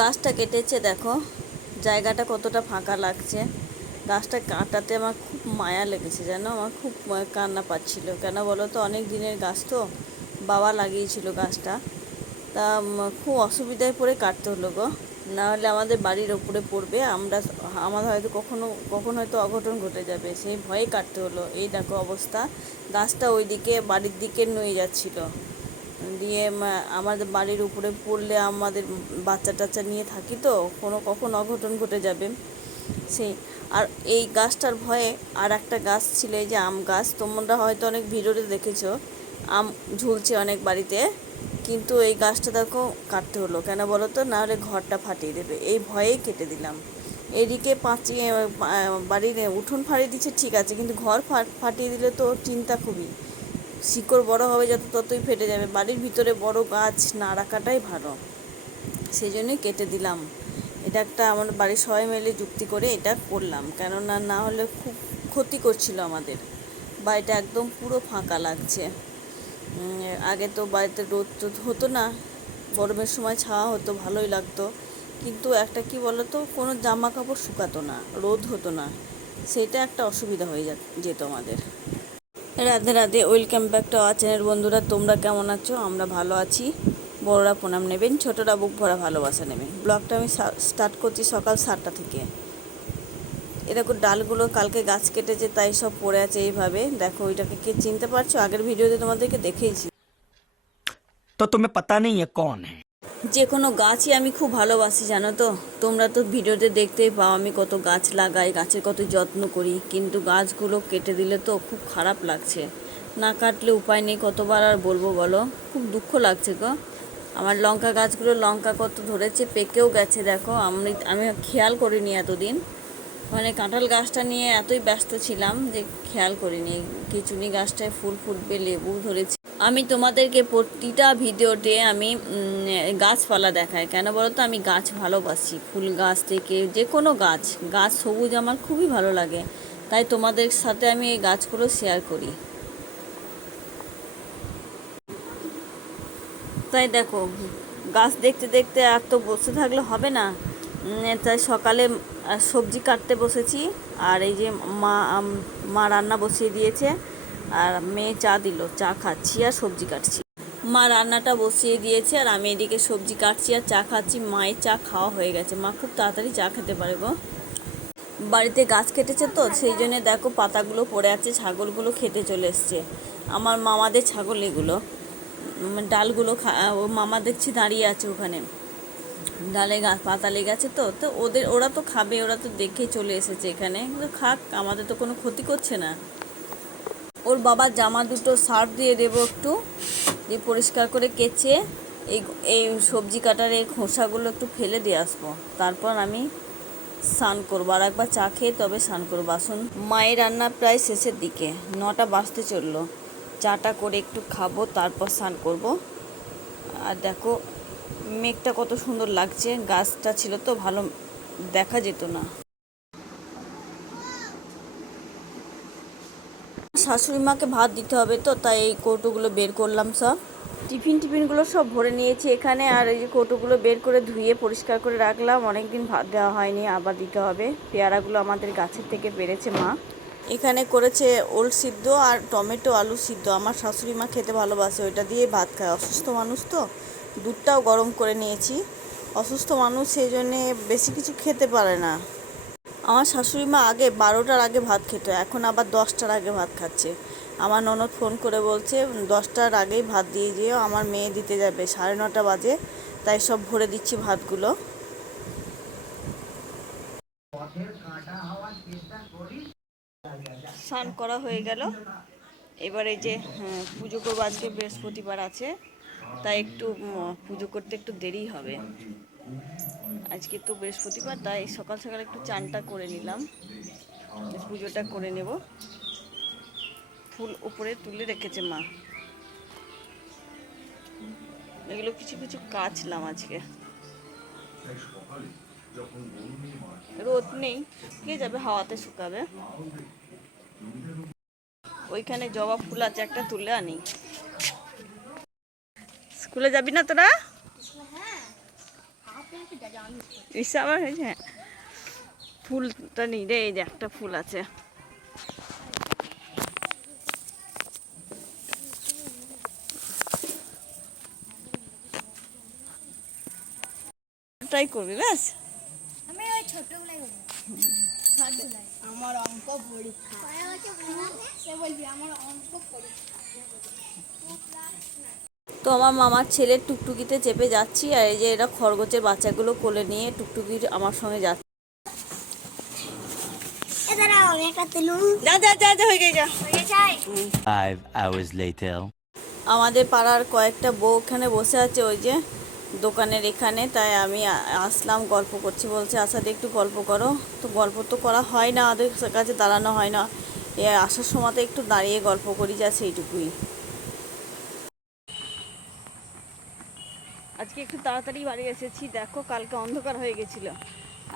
গাছটা কেটেছে, দেখো জায়গাটা কতটা ফাঁকা লাগছে। গাছটা কাটাতে আমার খুব মায়া লেগেছে, জানো, আমার খুব কান্না পাচ্ছিল। কেন বলো তো, অনেক দিনের গাছ তো, বাবা লাগিয়েছিল গাছটা। তা খুব অসুবিধায় পড়ে কাটতে হলো গো, না হলে আমাদের বাড়ির ওপরে পড়বে, আমার হয়তো কখন হয়তো অঘটন ঘটে যাবে, সেই ভয়ে কাটতে হলো। এই দেখো অবস্থা, গাছটা ওইদিকে বাড়ির দিকে নুয়ে যাচ্ছিল, দিয়ে আমাদের বাড়ির উপরে পড়লে আমাদের বাচ্চা টাচ্চা নিয়ে থাকি তো, কখন অঘটন ঘটে যাবে সেই। আর এই গাছটার ভয়ে আর একটা গাছ ছিল, এই যে আম গাছ, তোমরা হয়তো অনেক ভিডিওতে দেখেছো, আম ঝুলছে অনেক বাড়িতে, কিন্তু এই গাছটা দেখো কাটতে হলো। কেন বলো তো, না হলে ঘরটা ফাটিয়ে দেবে, এই ভয়েই কেটে দিলাম। এদিকে বাড়ির উঠোন ফাটিয়ে দিচ্ছে ঠিক আছে, কিন্তু ঘর ফাটিয়ে দিলে তো চিন্তা খুবই, শিকড় বড় হবে যত ততই ফেটে যাবে। বাড়ির ভিতরে বড় গাছ না রাখাটাই ভালো, সেই জন্যই কেটে দিলাম। এটা একটা আমাদের বাড়ির সবাই মিলে যুক্তি করে এটা করলাম, কেননা না হলে খুব ক্ষতি করছিল আমাদের। বাড়িটা একদম পুরো ফাঁকা লাগছে। আগে তো বাড়িতে রোদ টোদ হতো না, গরমের সময় ছাওয়া হতো, ভালোই লাগতো, কিন্তু একটা কি বলতো, কোনো জামা কাপড় শুকাতো না, রোদ হতো না, সেটা একটা অসুবিধা হয়ে যেত আমাদের। Radhe Radhe, welcome back to our channel. বন্ধুরা তোমরা কেমন আছো? আমরা ভালো আছি। বড়রা প্রণাম নেবেন, ছোটরা বুক ভরা ভালোবাসা নেবেন। ব্লগটা আমি স্টার্ট করছি সকাল 7টা থেকে। এরকম ডালগুলো কালকে গাছ কেটেছে তাই সব পড়ে আছে এইভাবে, দেখো ওইটাকে কে চিনতে পারছো? আগের ভিডিওতে তোমাদেরকে দেখেইছি। तो तुम्हें पता नहीं है कौन है। যে কোনো গাছই আমি খুব ভালোবাসি, জানো তো, তোমরা তো ভিডিওতে দেখতেই পাও আমি কত গাছ লাগাই, গাছের কত যত্ন করি, কিন্তু গাছগুলো কেটে দিলে তো খুব খারাপ লাগছে। না কাটলে উপায় নেই, কতবার আর বলবো বলো, খুব দুঃখ লাগছে গো। আমার লঙ্কা গাছগুলো লঙ্কা কত ধরেছে, পেকেও গেছে, দেখো আমি খেয়াল করিনি এতদিন, মানে কাঁঠাল গাছটা নিয়ে এতই ব্যস্ত ছিলাম যে খেয়াল করিনি। খিচুনি গাছটায় ফুল ফুটবে, লেবু ধরেছে। আমি তোমাদেরকে প্রতিটা ভিডিওতে আমি গাছপালা দেখাই, কেন বলো তো, আমি গাছ ভালোবাসি, ফুল গাছ থেকে যে কোনো গাছ, গাছ সবুজ আমার খুবই ভালো লাগে, তাই তোমাদের সাথে আমি এই গাছগুলো শেয়ার করি। তাই দেখো, গাছ দেখতে দেখতে আর তো বসে থাকলে হবে না, তাই সকালে সবজি কাটতে বসেছি। আর এই যে মা রান্না বসিয়ে দিয়েছে, আর মেয়ে চা দিল, চা খাচ্ছি আর সবজি কাটছি। মা রান্নাটা বসিয়ে দিয়েছে আর আমি এদিকে সবজি কাটছি আর চা খাচ্ছি। মায়ের চা খাওয়া হয়ে গেছে, মা খুব তাড়াতাড়ি চা খেতে পারে গো। বাড়িতে গাছ কেটেছে তো, সেই জন্য দেখো পাতাগুলো পড়ে আছে, ছাগলগুলো খেতে চলে এসছে। আমার মামাদের ছাগল এগুলো, ডালগুলো ও মামা দেখছি দাঁড়িয়ে আছে ওখানে, ডালে পাতা লেগে আছে তো, ওরা তো খাবে, ওরা তো দেখেই চলে এসেছে এখানে, খাক, আমাদের তো কোনো ক্ষতি করছে না। ওর বাবার জামা দুটো সার্ফ দিয়ে দেবো একটু, দিয়ে পরিষ্কার করে কেচে এই এই সবজি কাটার এই খোসাগুলো একটু ফেলে দিয়ে আসবো, তারপর আমি স্নান করবো, আর একবার চা খেয়ে তবে স্নান করবো। বাসন, মায়ের রান্না প্রায় শেষের দিকে, 9টা বাজতে চললো, চাটা করে একটু খাবো, তারপর স্নান করব। আর দেখো মেঘটা কত সুন্দর লাগছে, গাছটা ছিল তো ভালো দেখা যেত না। শাশুড়ি মাকে ভাত দিতে হবে তো, তাই এই কৌটোগুলো বের করলাম, সব টিফিনগুলো সব ভরে নিয়েছি এখানে, আর এই যে কৌটোগুলো বের করে ধুয়ে পরিষ্কার করে রাখলাম, অনেকদিন ভাত দেওয়া হয়নি, আবার দিতে হবে। পেয়ারাগুলো আমাদের গাছের থেকে পেরেছে মা, এখানে করেছে ওল সিদ্ধ আর টমেটো আলু সিদ্ধ। আমার শাশুড়ি মা খেতে ভালোবাসে, ওইটা দিয়ে ভাত খায়, অসুস্থ মানুষ তো। দুধটাও গরম করে নিয়েছি, অসুস্থ মানুষ সেই জন্যে বেশি কিছু খেতে পারে না। আমার শাশুড়ি মা আগে 12টার আগে ভাত খেত, এখন আবার 10টার আগে ভাত খাচ্ছে। আমার ননদ ফোন করে বলছে 10টার আগেই ভাত দিয়ে যেও, আমার মেয়ে দিতে যাবে, 9:30 বাজে, তাই সব ভরে দিচ্ছি ভাতগুলো। স্নান করা হয়ে গেল, এবারে যে পুজো করবো, আজকে বৃহস্পতিবার আছে, তাই একটু পুজো করতে একটু দেরি হবে। আজকে তো বৃহস্পতিবার, তাই সকাল সকাল একটু চানটা করে নিলাম, পুজোটা করে নেব। ফুল উপরে তুলে রেখেছে মা, এগুলো কিছু কিছু কাচলাম আজকে, রোদ নেই, শুকিয়ে যাবে, হাওয়াতে শুকাবে। ওইখানে জবা ফুল আছে, একটা তুলে আনি। স্কুলে যাবি না তোরা? ইসা আবার হয়েছে ফুলটা নিই রে, এই যে একটা ফুল আছে। ট্রাই করবি ব্যাস। আমি ওই ছোটগুলাই আমার অঙ্ক পরীক্ষা সে বলবি আমার অঙ্ক পরীক্ষা। তো আমার মামার ছেলের টুকটুকিতে চেপে যাচ্ছি, আর এই যে এরা খরগোশের বাচ্চাগুলো কোলে নিয়ে টুকটুকির আমার সঙ্গে যাচ্ছে। যা যা যা যা, হয়ে গেছে। 5 hours later. আমাদের পাড়ার কয়েকটা বউ ওখানে বসে আছে ওই যে দোকানের এখানে, তাই আমি আসলাম, গল্প করছি। বলছে আসাতে একটু গল্প করো, তো গল্প তো করা হয় না, ওদের কাছে দাঁড়ানো হয় না, এ আসার সময়তে একটু দাঁড়িয়ে গল্প করি, যা সেইটুকুই। আজকে একটু তাড়াতাড়ি বাড়ি এসেছি, দেখো কালকে অন্ধকার হয়ে গেছিল,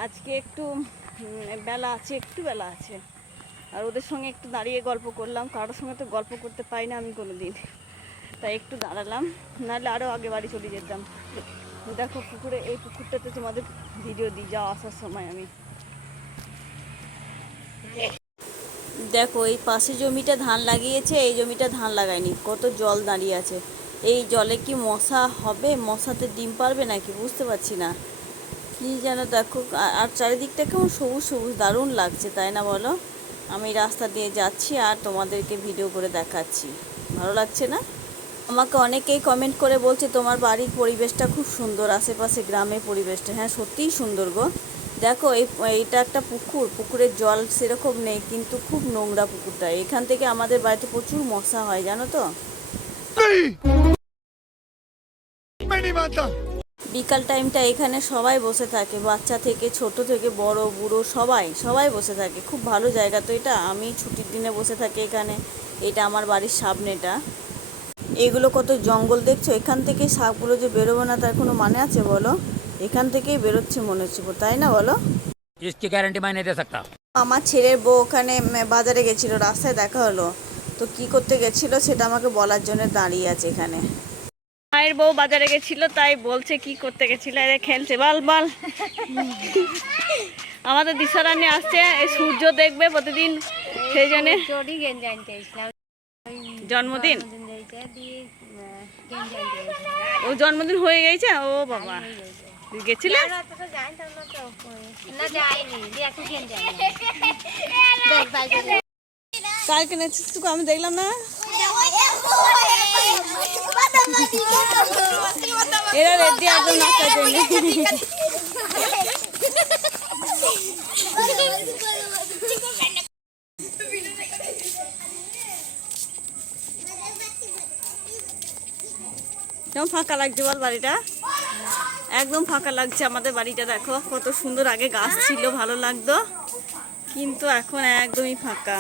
আজকে একটু বেলা আছে, একটু বেলা আছে, আর ওদের সঙ্গে একটু দাঁড়িয়ে গল্প করলাম। কারোর সঙ্গে তো গল্প করতে পাই না আমি কোনো দিন, তাই একটু দাঁড়ালাম, নাহলে আরও আগে বাড়ি চলে যেতাম। দেখো পুকুরে, এই পুকুরটাতে তোমাদের ভিডিও দিই যাও আসার সময় আমি। দেখো এই পাশে জমিটা ধান লাগিয়েছে, এই জমিটা ধান লাগায়নি, কত জল দাঁড়িয়ে আছে। এই জলে কি মশা হবে? মশাতে ডিম পারবে নাকি বুঝতে পারছি না, কি যেন। দেখো আর চারিদিকটা কেমন সবুজ সবুজ, দারুণ লাগছে, তাই না বলো? আমি রাস্তা দিয়ে যাচ্ছি আর তোমাদেরকে ভিডিও করে দেখাচ্ছি, ভালো লাগছে না? আমাকে অনেকেই কমেন্ট করে বলছে তোমার বাড়ির পরিবেশটা খুব সুন্দর, আশেপাশে গ্রামের পরিবেশটা। হ্যাঁ সত্যিই সুন্দর গো। দেখো এইটা একটা পুকুর, পুকুরের জল সেরকম নেই, কিন্তু খুব নোংরা পুকুরটা। এখান থেকে আমাদের বাড়িতে প্রচুর মশা হয় জানো তো। বিকাল টাইমটা এখানে সবাই বসে থাকে, বাচ্চা থেকে ছোট থেকে বড় বুড়ো সবাই সবাই বসে থাকে। খুব ভালো জায়গা তো এটা, আমি ছুটির দিনে বসে থাকি এখানে। এটা আমার বাড়ির সামনেটা। এগুলো কত জঙ্গল দেখছো, এখান থেকে সাপগুলো যে বেরোবে না তার কোনো মানে আছে বলো? এখান থেকেই বেরোচ্ছে মনে হচ্ছে, তাই না বলো? इसकी गारंटी मैं नहीं दे सकता। আমার ছেলের বউ ওখানে বাজারে গেছিল, রাস্তায় দেখা হলো, তো কি করতে গেছিল সেটা আমাকে বলার জন্য দাঁড়িয়ে আছে এখানে। মায়ের বউ বাজারে গেছিল, তাই বলছে কি করতে গেছিল, এরা খেলছে, বল বল। আমাদের দিশারানি আসছে, এই সূর্য দেখবে প্রতিদিন, সেই জন্য জন্মদিন। ও জন্মদিন হয়ে গেছে, ও বাবা গেছিলে? কালকে নেতৃত্ব আমি দেখলাম না, এরা রেডি একদম নাচার জন্য। কেমন ফাঁকা লাগছে বল বাড়িটা? একদম ফাঁকা লাগছে আমাদের বাড়িটা। দেখো কত সুন্দর, আগে গাছ ছিল ভালো লাগতো, কিন্তু এখন একদমই ফাঁকা।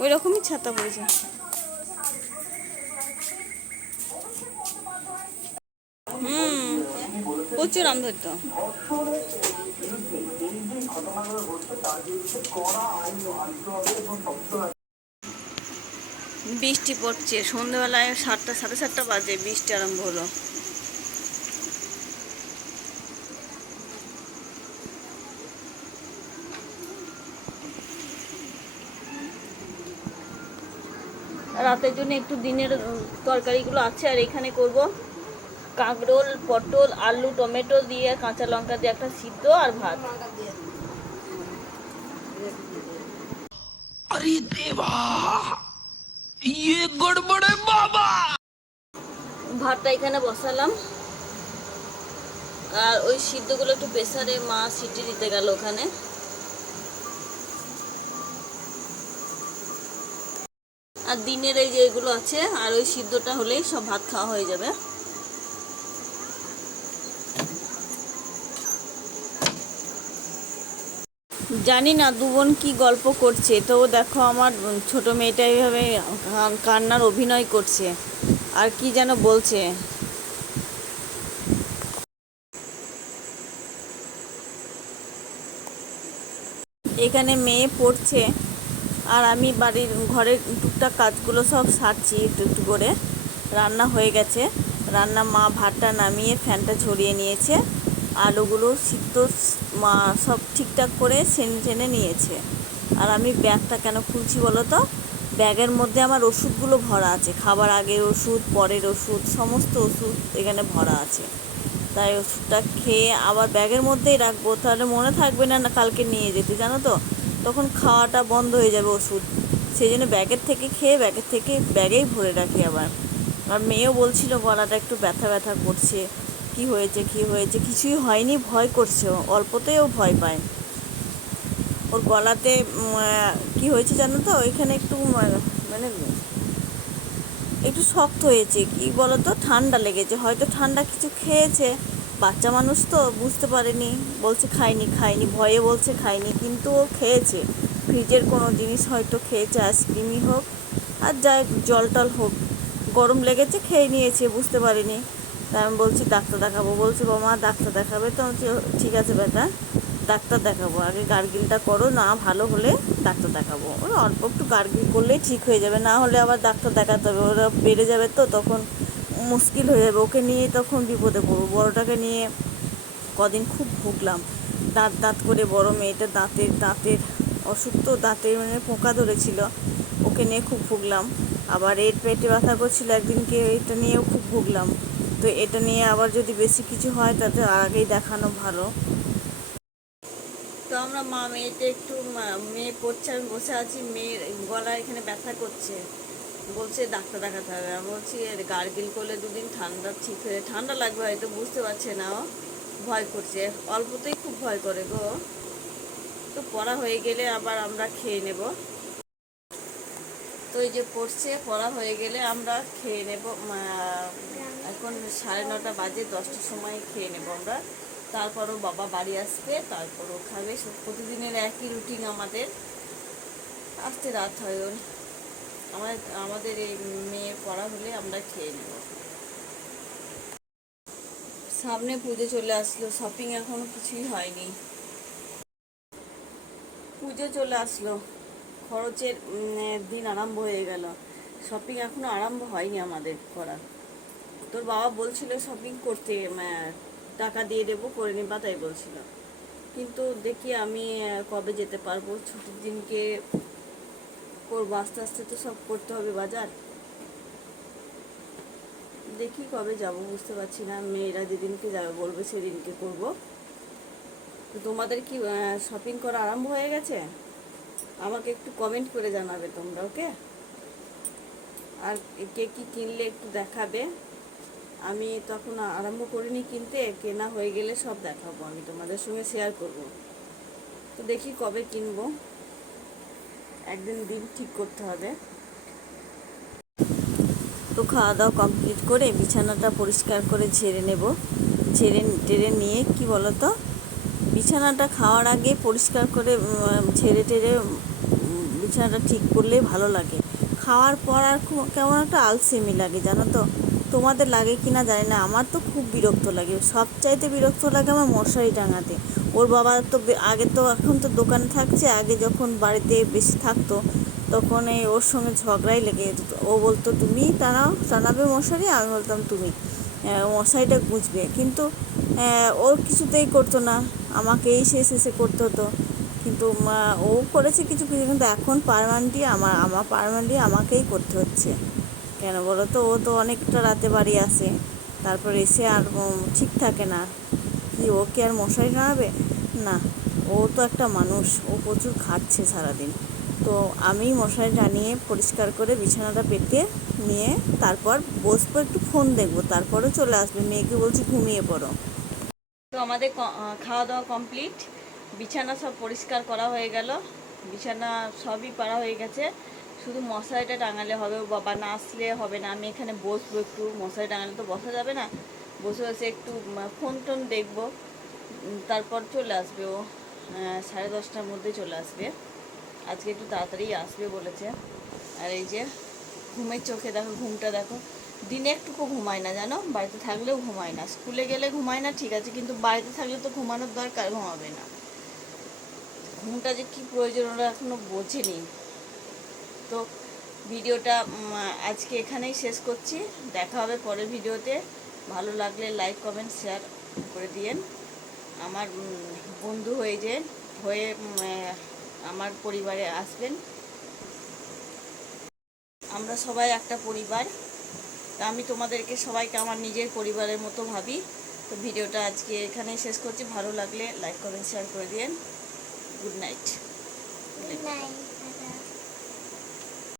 ওই রকমই ছাতা পড়েছে। প্রচুর আম ধরতো। বৃষ্টি পড়ছে, সন্ধ্যেবেলায় 7টা 7:30 বাজে বৃষ্টি আরম্ভ হলো। রাতের জন্য একটু দিনের তরকারিগুলো আছে, আর এখানে করব কাঁকরোল, পটল, আলু, টমেটো দিয়ে কাঁচা লঙ্কা দিয়ে একটা সিদ্ধ আর ভাত। अरे देवा, ये गड़बड़ है बाबा। ভাতটা এখানে বসালাম, আর ওই সিদ্ধগুলো একটু প্রেসারে মা সিটি দিতে গেল ওখানে। আর দিনের এই যে এগুলো আছে, আর ওই সিদ্ধটা হলেই সব ভাত খাওয়া হয়ে যাবে। জানি না দু বোন কি গল্প করছে, তো দেখো আমার ছোট মেয়েটা এইভাবে কান্নার অভিনয় করছে, আর কি যেন বলছে। এখানে মেয়ে পড়ছে, আর আমি বাড়ির ঘরের টুকটাক কাজগুলো সব সারছি একটু একটু করে। রান্না হয়ে গেছে। রান্না মা ভাতটা নামিয়ে ফ্যানটা ঝরিয়ে নিয়েছে, আলুগুলো সিদ্ধ মা সব ঠিকঠাক করে ছেনে টেনে নিয়েছে। আর আমি ব্যাগটা কেন খুলছি বলো তো, ব্যাগের মধ্যে আমার ওষুধগুলো ভরা আছে, খাবার আগের ওষুধ, পরের ওষুধ, সমস্ত ওষুধ এখানে ভরা আছে। তাই ওষুধটা খেয়ে আবার ব্যাগের মধ্যেই রাখবো, তাহলে মনে থাকবে না না কালকে নিয়ে যেতে, জানো তো, তখন খাওয়াটা বন্ধ হয়ে যাবে ওষুধ। সেই জন্য ব্যাগের থেকে খেয়ে ব্যাগেই ভরে রাখি আবার। আর মেয়েও বলছিল গলাটা একটু ব্যথা ব্যথা করছে, কি হয়েছে কি হয়েছে, কিছুই হয়নি, ভয় করছে, অল্পতেও ভয় পায়। ওর গলাতে কি হয়েছে জানো তো, ওইখানে একটু মানে একটু শক্ত হয়েছে, কি বলো তো, ঠান্ডা লেগেছে, হয়তো ঠান্ডা কিছু খেয়েছে, বাচ্চা মানুষ তো বুঝতে পারেনি, বলছে খাইনি খাইনি, ভয়ে বলছে খাইনি, কিন্তু ও খেয়েছে, ফ্রিজের কোনো জিনিস হয়তো খেয়েছে, আইসক্রিমই হোক আর যাই জল টল হোক, গরম লেগেছে খেয়ে নিয়েছে, বুঝতে পারিনি। তাই আমি বলছি ডাক্তার দেখাবো, বলছে বাবা ডাক্তার দেখাবে, তো আমি বলছি, ঠিক আছে বেটা, ডাক্তার দেখাবো, আগে গার্গিলটা করো, না ভালো হলে ডাক্তার দেখাবো। ওরা অল্প একটু গার্গিল করলেই ঠিক হয়ে যাবে, না হলে আবার ডাক্তার দেখাতে হবে, ওরা বেড়ে যাবে তো তখন মুশকিল হয়ে যাবে, ওকে নিয়ে তখন বিপদে পড়বো। বড়োটাকে নিয়ে কদিন খুব ভুগলাম, দাঁত দাঁত করে, বড় মেয়েটা দাঁতের অসুখ তো, দাঁতে মানে পোকা ধরেছিল, ওকে নিয়ে খুব ভুগলাম। আবার এর পেটে ব্যথা করছিল একদিনকে, এটা নিয়েও খুব ভুগলাম। তো এটা নিয়ে আবার যদি বেশি কিছু হয় তাতে আগেই দেখানো ভালো। তো আমরা মা মেয়েতে একটু মেয়ে পড়ছে, আমি বসে আছি, মেয়ের গলা এখানে ব্যথা করছে, বলছে ডাক্তার দেখাতে হবে। আমি বলছি গার্গিল করলে দুদিন ঠান্ডা ঠিক হয়ে, ঠান্ডা লাগবে হয়তো, বুঝতে পারছে না, ও ভয় করছে, অল্পতেই খুব ভয় করে গো। তো পড়া হয়ে গেলে আবার আমরা খেয়ে নেব। তো এই যে পড়ছে, পড়া হয়ে গেলে আমরা খেয়ে নেব। এখন 9:30 বাজে, 10টার সময় খেয়ে নেব আমরা। তারপরও বাবা বাড়ি আসবে, তারপরও খাবে, প্রতিদিনের একই রুটিন আমাদের, আসতে রাত হয় ওর। আমাদের এই মেয়ে পড়া হলে আমরা খেয়ে নেব। সামনে পুজো চলে আসলো, শপিং এখনো কিছুই হয়নি। পুজো চলে আসলো, খরচের দিন আরম্ভ হয়ে গেল, শপিং এখনো আরম্ভ হয়নি আমাদের করা। তোর বাবা বলছিল শপিং করতে, টাকা দিয়ে দেবো, করে নিবা, তাই বলছিল। কিন্তু দেখি আমি কবে যেতে পারবো, ছুটির দিনকে করবো, আস্তে আস্তে তো সব করতে হবে বাজার। দেখি কবে যাব, বুঝতে পারছি না, মেয়েরা যেদিনকে যাবে বলবে সেদিনকে করব। তো তোমাদের কি শপিং করা আরম্ভ হয়ে গেছে? আমাকে একটু কমেন্ট করে জানাবে তোমরা, ওকে? আর কে কি কিনলে একটু দেখাবে, আমি তখন আরম্ভ করিনি কিনতে, কেনা হয়ে গেলে সব দেখাবো, আমি তোমাদের সঙ্গে শেয়ার করব। তো দেখি কবে কিনবো, একদিন দিন ঠিক করতে হবে। তো খাওয়া দাওয়া কমপ্লিট করে বিছানাটা পরিষ্কার করে ঝেড়ে নেব। ঝেড়ে টেরে নিয়ে কি বলো তো, বিছানাটা খাওয়ার আগে পরিষ্কার করে ঝেড়ে টেরে বিছানাটা ঠিক করলেই ভালো লাগে। খাওয়ার পর আর কেমন একটা আলসেমি লাগে, জানো তো, তোমাদের লাগে কি না জানি না, আমার তো খুব বিরক্ত লাগে, সবচাইতে বিরক্ত লাগে আমার মশারি টাঙাতে। ওর বাবা তো আগে তো, এখন তো দোকানে থাকছে, আগে যখন বাড়িতে বেশি থাকতো তখন এই ওর সঙ্গে ঝগড়াই লেগে যেত। ও বলতো তুমি টানাবে মশারি, আমি বলতাম তুমি মশারিটা গুঁজবে, কিন্তু ওর কিছুতেই করতো না, আমাকেই শেষে করতে হতো। কিন্তু ও করেছে কিছু কিছু, কিন্তু এখন পার্মানেন্টলি আমার পার্মানেন্টলি আমাকেই করতে হচ্ছে। কেন বলো তো, ও তো অনেকটা রাতে বাড়ি আসে, তারপর এসে আর ঠিক থাকে না, কি ও কি আর মশারি টানাবে? না, ও তো একটা মানুষ, ও প্রচুর খাটছে সারাদিন। তো আমি মশারি টানিয়ে পরিষ্কার করে বিছানাটা পেতে নিয়ে তারপর বসবো, একটু ফোন দেখবো, তারপরে চলে আসবে, মেয়েকে বলছি ঘুমিয়ে পড়ো। তো আমাদের খাওয়া দাওয়া কমপ্লিট, বিছানা সব পরিষ্কার করা হয়ে গেল, বিছানা সবই পাড়া হয়ে গেছে, শুধু মশারিটা টাঙালে হবে। ও বাবা না আসলে হবে না, আমি এখানে বসবো একটু, মশারি টাঙালে তো বসা যাবে না, বসে বসে একটু ফোন টোন দেখবো, তারপর চলে আসবে ও, 10:30টার মধ্যে চলে আসবে, আজকে একটু তাড়াতাড়ি আসবে বলেছে। আর এই যে ঘুমের চোখে দেখো, ঘুমটা দেখো, দিনে একটুকু ঘুমায় না জানো, বাড়িতে থাকলেও ঘুমায় না, স্কুলে গেলে ঘুমায় না ঠিক আছে, কিন্তু বাড়িতে থাকলে তো ঘুমানোর দরকার, ঘুমাবে না। ঘুমটা যে কী প্রয়োজন ওরা এখনো বোঝেনি। তো ভিডিওটা আজকে এখানেই শেষ করছি। দেখা হবে পরের ভিডিওতে। ভালো লাগলে লাইক কমেন্ট শেয়ার করে দিয়েন। আমার বন্ধু হয়ে আমার পরিবারে আসবেন। আমরা সবাই একটা পরিবার। তা আমি তোমাদেরকে সবাইকে আমার নিজের পরিবারের মতো ভাবি। তো ভিডিওটা আজকে এখানেই শেষ করছি। ভালো লাগলে লাইক কমেন্ট শেয়ার করে দিয়েন। Good night. Good night.